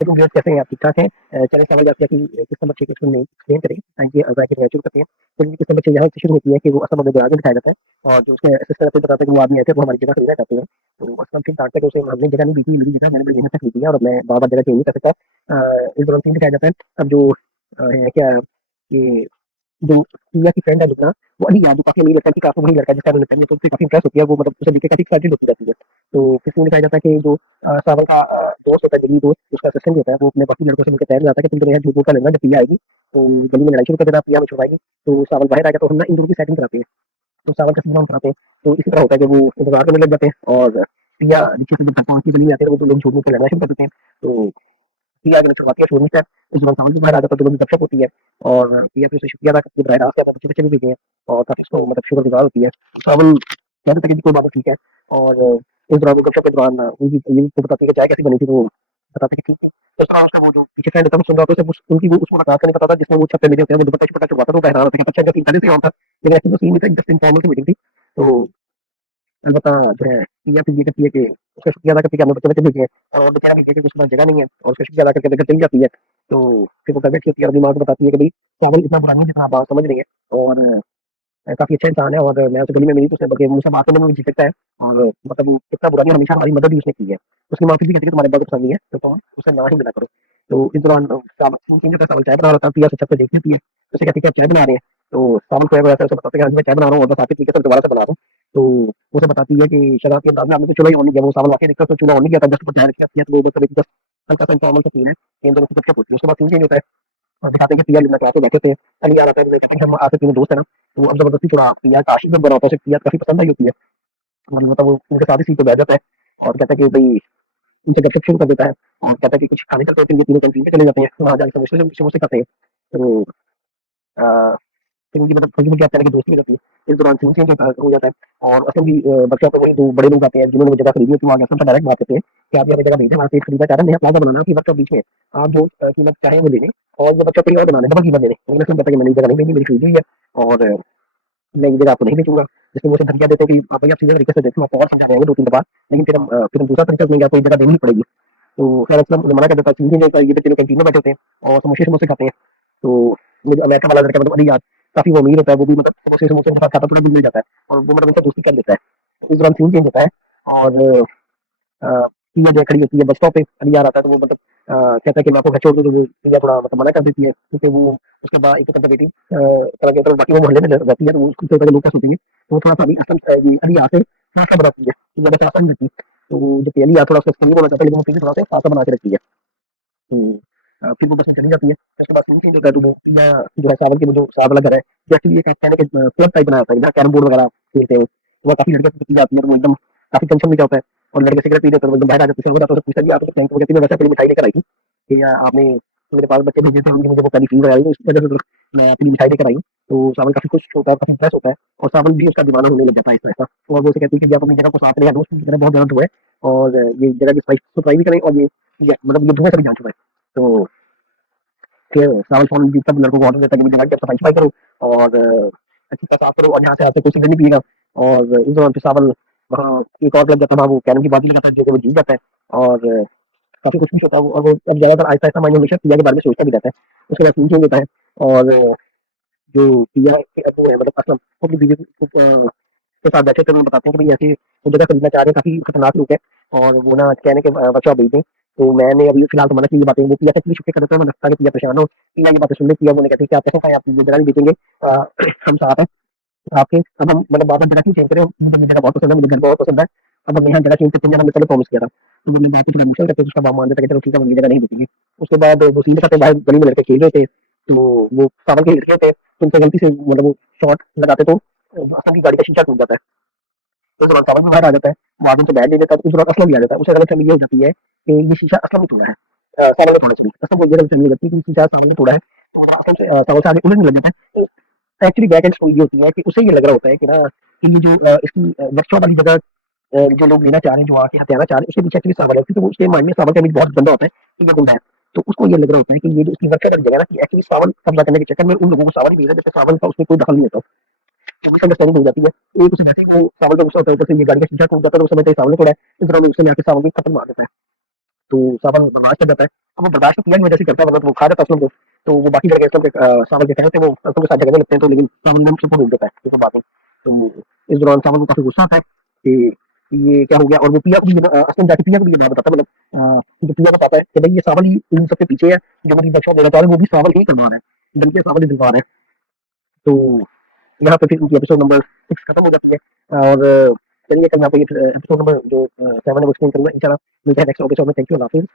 लेकिन व्यूअर्स कैसे हैं आप? ठीक-ठाक हैं? चलिए सवाल आपसे कि किस नंबर चाहिए उसको नहीं एक्सप्लेन करें ताकि ब्रैकेट में शुरू करते हैं। तो किस नंबर चाहिए यहाँ से शुरू होती है कि वो असम में दिखाया जाता है और जो उसके सिस्टर से बताते हैं कि वो आदमी ऐसे वो हमारी जगह खरीदना चाहते हैं। तो असलम फिर डाँटता है कि उसे हमने जगह नहीं दी थी, मेरी जगह मैंने बड़ी मेहनत से खरीदी है और मैं बार-बार जगह चेंज नहीं कर सकता। इस दौरान सीन दिखाया जाता है। अब जो है क्या कि जो प्रिया की फ्रेंड है जितना, वो अली यार जो काफ़ी अमीर लड़का है कि काफ़ी वही लड़का है जिसका लगता है तो उससे काफ़ी इम्प्रेस होती है वो मतलब उसे देख के काफ़ी एक्साइटेड होती जाती है। तो फिर सीन दिखाया जाता है कि जो सावन का दोस्त होता है जलील दोस्त, उसका असिस्टेंट होता है, वो अपने बाकी लड़कों से मिलकर तय जाता है कि तुम दोनों यहाँ झूठ-मूठ का लड़ना जब प्रिया आएगी, तो गली में लड़ाई शुरू कर देना, प्रिया हमें छुड़वाएगी, तो सावन बाहर आएगा तो हम ना इन दोनों की सेटिंग कराते हैं। तो सावन का सीन हम कराते हैं। तो इसी तरह होता है कि वो इंतज़ार करने लग जाते हैं और प्रिया नीचे से जब तक पहुँचती गली में आते हैं, वो 2 लोग झूठ-मूठ के लड़ना शुरू कर देते हैं। तो प्रिया अगर छुड़वाती है शोरनी से, उस दौरान सावन भी बाहर आ जाता है, दोनों की गपशप होती है और प्रिया फिर उसे शुक्रिया अदा करती है, बराह रास्त कहता है बच्चे-बच्चे भी भेजे हैं और काफ़ी उसको मतलब शुक्रगुज़ार होती है। सावन कह देता है कि कोई बात नहीं ठीक है और इस दौरान वो गपशप के दौरान उनकी ये भी बताती है कि चाय कैसी बनी थी, तो बताते हैं कि ठीक है। तो इस दौरान उसका वो जो पीछे फ्रेंड होता है वो सुन रहा होता है, उसे उनकी वो उस मुलाकात का नहीं पता था जिसमें वो छत पे मिले होते हैं, वो दुपट्टा छुपवाता तो वो हैरान होता है कि अच्छा इनका सीन पहले से ही ऑन था। लेकिन ऐसे तो सीन नहीं था, जस्ट इनफॉर्मल सी मीटिंग थी। तो अलबत्ता जो है प्रिया फिर ये कहती है कि उसका शुक्रिया अदा करती है कि हमने बच्चे-बच्चे भेजे हैं और बेचारा भी देखे कि उसके पास जगह नहीं है और उसका शुक्रिया अदा करके लेकर चली जाती है। तो फिर वो घर बैठी होती है और अपनी माँ को बताती है कि भई सावन इतना बुरा नहीं है जितना आप समझ रही हैं और काफ़ी अच्छा इंसान है और मैं उसे गली में मिली तो उसने बल्कि मुझसे बात करने में भी झिझकता है और मतलब वो इतना बुरा नहीं है, हमेशा हमारी मदद भी उसने की है। उसकी माँ फिर भी कहती है कि तुम्हारे ब्रदर पसंद नहीं है, तो तुम उसे ना ही मिला करो। तो इस दौरान सावन जो सावन चाय बना रहा था, प्रिया उसे छत पे देख लेती है, तो उसे कहती है कि आप चाय बना रहे हैं? तो सावन खोया हुआ रहता है, उसे बताते हैं कि हाँ जी, मैं चाय बना रहा हूँ और बस आके पी के फिर दोबारा से बना रहा हूँ। तो उसे बताती है कि शरारती अंदाज़ में आपने तो चूल्हा ही ऑन नहीं किया, वो सावन वाक़ई देखता है तो चूल्हा ऑन नहीं किया था, जस्ट वो चाय रखी आती है, तो वो मतलब एक जस्ट हल्का-सा इन्फॉर्मल सा सीन है, कि इन दोनों की गपशप होती है। उसके बाद सीन चेंज होता है और दिखाते हैं कि प्रिया लिमना के बैठे होते हैं। अली आ रहा था, कहते हैं हम आज से तीनों दोस्त हैं ना, तो अब ज़बरदस्ती थोड़ा प्रिया का आशिक जब बना होता है, उसे प्रिया काफ़ी पसंद आई होती है। मतलब वो उनके साथ ही सीट पे बैठ जाता है और कहता है कि भई उनसे गपशप शुरू कर देता है और कहता है कि कुछ खाने चलते हैं, फिर ये तीनों कैंटीन में चले जाते हैं, वहाँ जाके समोसे समोसे खाते हैं। तो अ, फिर उनकी मतलब हल्की-फुल्की आप कह लें कि दोस्ती हो जाती है। इस दौरान सीन चेंज हो जाता है और असलम भी वर्कशॉप में वही 2 बड़े लोग आते हैं जिन्होंने वो जगह खरीदी होती है, वो आगे असलम से डायरेक्ट बात करते हैं कि आप ये हमें जगह भेजें, वहाँ से खरीदना चाह रहे हैं, नया प्लाज़ा बनाना है आपकी वर्कशॉप बीच में है। आप जो कीमत चाहें वो ले लें और वो वर्कशॉप कहीं और बनाना है, डबल कीमत दे दें। लेकिन असलम कहता है कि मैंने ये जगह नहीं खरीदी, मेरी खरीदी हुई है और मैं ये जगह आपको नहीं बेचूँगा। जिसमें वो उसे धमकियाँ देते हैं कि आप भई आप सीधे तरीके से देखें, आपको और समझा देंगे 2-3 दफ़ा, लेकिन फिर हम दूसरा तरीका अपनाएँगे, आपको ये जगह देनी ही पड़ेगी। तो खैर असलम मना कर देता है, सीन चेंज होता है, ये तीनों कैंटीन में बैठे होते हैं और समोसे-समोसे खाते हैं। तो मुझे अमेरिका वाला लड़का मतलब अली यार काफ़ी वो अमीर होता है, वो भी मतलब समोसे-समोसे उनके साथ खाता पूरा बिल मिल जाता है और वो मतलब उनसे दोस्ती कर लेता है। तो इस दौरान सीन चेंज होता है और प्रिया जो है खड़ी होती है बस स्टॉप पे, अली आ रहा था तो वो मतलब कहता है कि मैं आपको घर छोड़ दूँ, तो वो प्रिया थोड़ा मतलब मना कर देती है क्योंकि वो उसके बाद एक तो कंज़र्वेटिव तरह के तरह बाकी वो मोहल्ले में रहती है तो वो उसको इस तरह के लोग कैसे होती है, तो वो थोड़ा-सा अली असम ये अली यहाँ से फासला बनाती है, तो ज़्यादा आसान रहती है। तो जो कि अली यहाँ थोड़ा उसका एक्सक्लूसिव होना चाहता है लेकिन वो फिर भी थोड़ा-सा फासला बना के रखती है। तो फिर वो बस में चली जाती है, फिर उसके बाद सीन चेंज होता है तो वो प्रिया जो है सावन के वो जो साथ वाला घर है, जो एक्चुअली एक कहने के क्लब टाइप बनाया होता है, जहाँ कैरम बोर्ड वगैरह खेलते हैं। तो वहाँ काफ़ी लड़कियाँ पीछे जाती हैं, तो वो एकदम काफ़ी टेंशन में क्या होता है और लड़के सिगरेट पी रहे होते हैं, तो वो एकदम बाहर आ जाते हैं, फिर वो जाता है, उससे पूछता है कि आप तो बैंक कहती मैं वैसे अपनी मिठाई लेकर आई थी कि आपने मेरे पास बच्चे भेजे थे, उनकी मुझे वो पहली फीस आई, तो इस वजह से फिर मैं अपनी मिठाई लेकर आई हूँ। तो सावन काफ़ी खुश होता है, काफ़ी इम्प्रेस होता है और सावन भी उसका दीवाना होने लग जाता है इस तरह का और वो उसे कहती है कि आप अपनी जगह को साफ करें या दोस्त की तरह बहुत ज़्यादा धुएँ और ये जगह की सफाई भी करें और ये मतलब ये धुएँ से भी जान छुड़ाएँ। तो फिर सावन फ़ौरन भी सब लड़कों को ऑर्डर देता है कि जनाब आप सफाई-वफाई करो और अच्छी तरह साफ करो और यहाँ से आके कोई सिगरेट नहीं पिएगा और इस दौरान फिर सावन वहाँ एक और लग जाता है, वहाँ वो कैरम की बाजी लगाता है, जैसे वो जीत जाता है और काफ़ी खुश-खुश होता है वो और वो अब ज़्यादातर आहिस्ता-आहिस्ता माइंड में हमेशा प्रिया के बारे में सोचता भी रहता है। उसके बाद सीन चेंज होता है और जो प्रिया के अब्बू हैं मतलब असलम, वो अपनी बीवी के साथ बैठे थे, उन्हें बताते हैं कि भई ऐसे वो जगह खरीदना चाह रहे हैं, काफ़ी खतरनाक लोग हैं और वो ना कहने के वर्कशॉप भेज दें। तो मैंने अभी फिलहाल तो मना की ये बातें, वो प्रिया से एक्चुअली छुट्टी कर देता है, मैंने कहा कि प्रिया परेशान हो। प्रिया ये बातें सुन ली, प्रिया बोलने कहती है कि आप कैसे खाएँ, आप ये जगह नहीं बेचेंगे हम साथ हैं आपके। अब हम मतलब बार-बार जगह क्यों चेंज करें, मुझे ये जगह बहुत पसंद है, मुझे घर बहुत पसंद है। अब हम यहाँ जगह चेंज करते हैं, मैंने पहले प्रॉमिस किया था। तो वो बात थोड़ा इमोशनल करके उसका बाप मान देता है कि चलो ठीक है, हम ये जगह नहीं बेचेंगे। उसके बाद वो सीन दिखाते हैं बाहर गली में लड़के खेल रहे थे, तो वो सावन के लड़के थे, तो उनसे गलती से मतलब वो शॉट लगाते तो असलम की गाड़ी का शीशा टूट जाता है। तो उस दौरान सावन भी बाहर आ जाता है, वो आगे से बैग ले लेता है, तो उस दौरान असलम भी आ जाता है। उसे गलतफ़हमी ये हो जाती है कि ये शीशा असलम ने तोड़ा है, सावन ने तोड़ा सॉरी। असलम को ये गलतफ़हमी हो जाती है कि शीशा सावन ने तोड़ा है, तो वो असलम से सावन से आगे उलझने लग जाता है। तो एक्चुअली बैक एंड स्टोरी ये होती है कि उसे ये लग रहा होता है कि ना कि ये जो इसकी वर्कशॉप वाली जगह जो लोग लेना चाह रहे हैं, जो आके हथियाना चाह रहे हैं, उसके पीछे एक्चुअली सावन है, क्योंकि उसके माइंड में सावन का इमेज बहुत गंदा होता है कि ये गुंडा है। तो उसको ये लग रहा होता है कि ये जो उसकी वर्कशॉप वाली जगह है ना, कि एक्चुअली सावन कब्जा करने के चक्कर में उन लोगों को सावन ही भेज रहा है, जबकि सावन का उसमें कोई दखल नहीं होता। तो मिसअंडरस्टैंडिंग हो जाती है। एक उसे जैसे ही वो सावन का गुस्सा होता है, ऊपर से ये गाड़ी का शीशा टूट जाता है, तो उस समय पे सावन ने तोड़ा है, इस दौरान वो गुस्से में आके सावन को खत्म मार देता है। तो सावन बर्दाश्त कर जाता है अब वो बर्दाश्त तो पिया की वजह से करता है, मतलब वो खा जाता है असलम को, तो वो बाकी जगह असलम के सावल के कहते हैं वो असलम के साथ झगड़ने लगते हैं, तो लेकिन सावल ने सबको रोक देता है ये सब बातें। तो इस दौरान सावल को काफी गुस्सा आता है कि ये क्या हो गया, और वो पिया को भी असलम जाके पिया को भी ये बात बताता है, मतलब जो पिया बताता है कि भाई ये सावल ही इन सबके पीछे है, जो मेरी वर्कशॉप देना चाह रहे हैं वो भी सावल ही करवा रहा है, बल्कि सावल ही दिलवा रहा है। तो यहाँ पे फिर उनकी एपिसोड नंबर 6 खत्म हो जाती है। और चलिए कल यहाँ पे एपिसोड नंबर जो 7 है वो एक्सप्लेन करूँगा इंशाल्लाह। मिलते हैं नेक्स्ट एपिसोड में। थैंक यू, अल्लाह हाफ़िज़।